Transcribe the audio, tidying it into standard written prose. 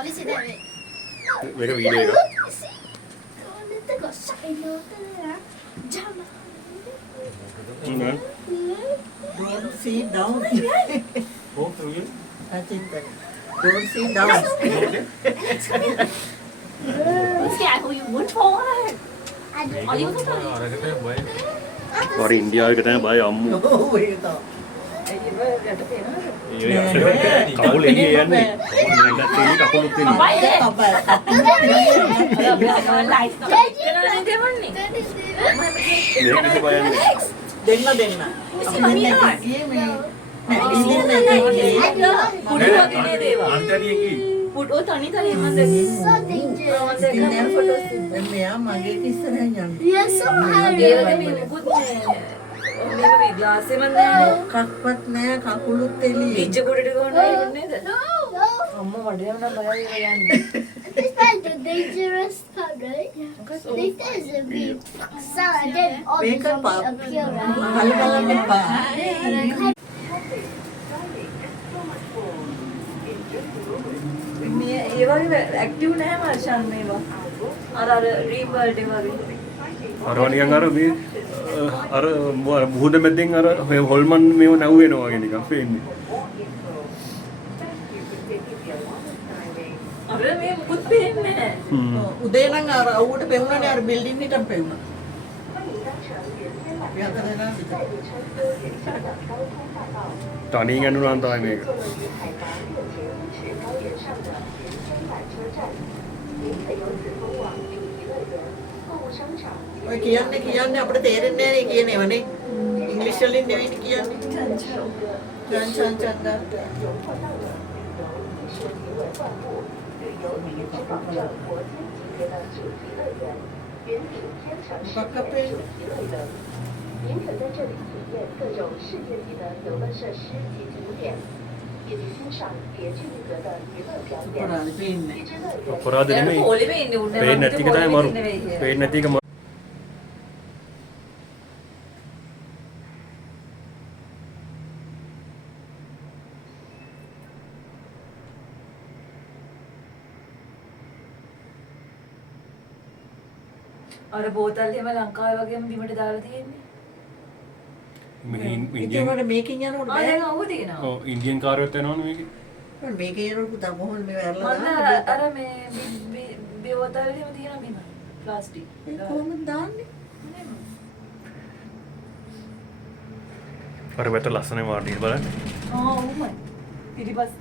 Oli sit there. මේක video එක. Kita got shine over there. Jump. නෑ. Don't see down. O තෝගේ. I think that. Don't see down. Alex, come here. I'm scared who you would for. Oli was on. අරකට බය. වර ඉන්දියාව එක තමයි බය අම්මු. Oh, ඒක තමයි. කකුල එළිය යන්නේ. නැගත් තියෙන්නේ කකුලුත් තියෙන්නේ. Bye. Apa? Light. මේක කිසි බය නැහැ. දෙන්න. Isi mami lah. අන්තරියෙන් කි. පුටෝ තනි තනි මන්ද So dangerous. මෙයා මගේ ඉස්සරහින් යන්නේ. You're so high. ඒ වගේ මේ මුකුත් නෑ මේක මේ ග්ලාස් එකම නෑ කක්වත් නෑ කකුලුත් එළියේ. ඉච්ච කොටට ගොන්නයි නේද No. අම්මා වඩේම නම් බයයි ඒවා යන්නේ This is the dangerous part, right? This is a big sound and then all the මේක zombies appear, right? කල් බලන්න එපා. මේ ඒ වගේ ඇක්ටිව් නැහැ මාෂන් මේවා අර රීබර්ඩ් ඒ වගේ අරවා නිකන් අර මේ අර බුහුද මැද්දෙන් අර හොල්මන් මේව නැව් වෙනවා වගේ නිකන් පේන්නේ. අර මේ මුකුත් පේන්නේ නැහැ උදේ නම් අර අවුවට පෙවුනනේ අර බිල්ඩින් එකටම පෙවුනා. තනියෙන් යනුනා තමයි මේක. ඔය කියන්නේ අපිට තේරෙන්නේ නැහැ නේ කියන ඒවානේ. ඉංග්‍රීසි වලින් නෙවෙයි කියන්නේ. චන්. පක්කපේ 您可在这里体验各种世界级的游乐设施及景点，以及欣赏别具一格的娱乐表演。 පොරාලි පේන්නේ. 一支乐园 අපරාධ නෙමෙයි. පොලිමේ ඉන්නේ උන්නේ පේන්නේ නැති එක තමයි මරු. පේන්නේ නැති එක මරු. අර බෝතල් එහෙම ලංකාවේ වගේම බිමට දාලා තියෙන්නේ ඉතින් වල මේකෙන් යනකොට ආ බෑ. දැන් අවුව තියෙනවා ඔව් ඉන්දියන් කාර්යවත් වෙනවනේ මේකේ. මේකේ යනකොට පුතා මොහොල් මේ වැරලා මම දාන්න. අර මේ බෝතල් එහෙම තියෙනවා බිම ප්ලාස්ටික් ඒක කොහොමද දාන්නේ? අර වැට ලස්සනයි වාඩි බලන්න. ආ උමයි පිටිපස්ස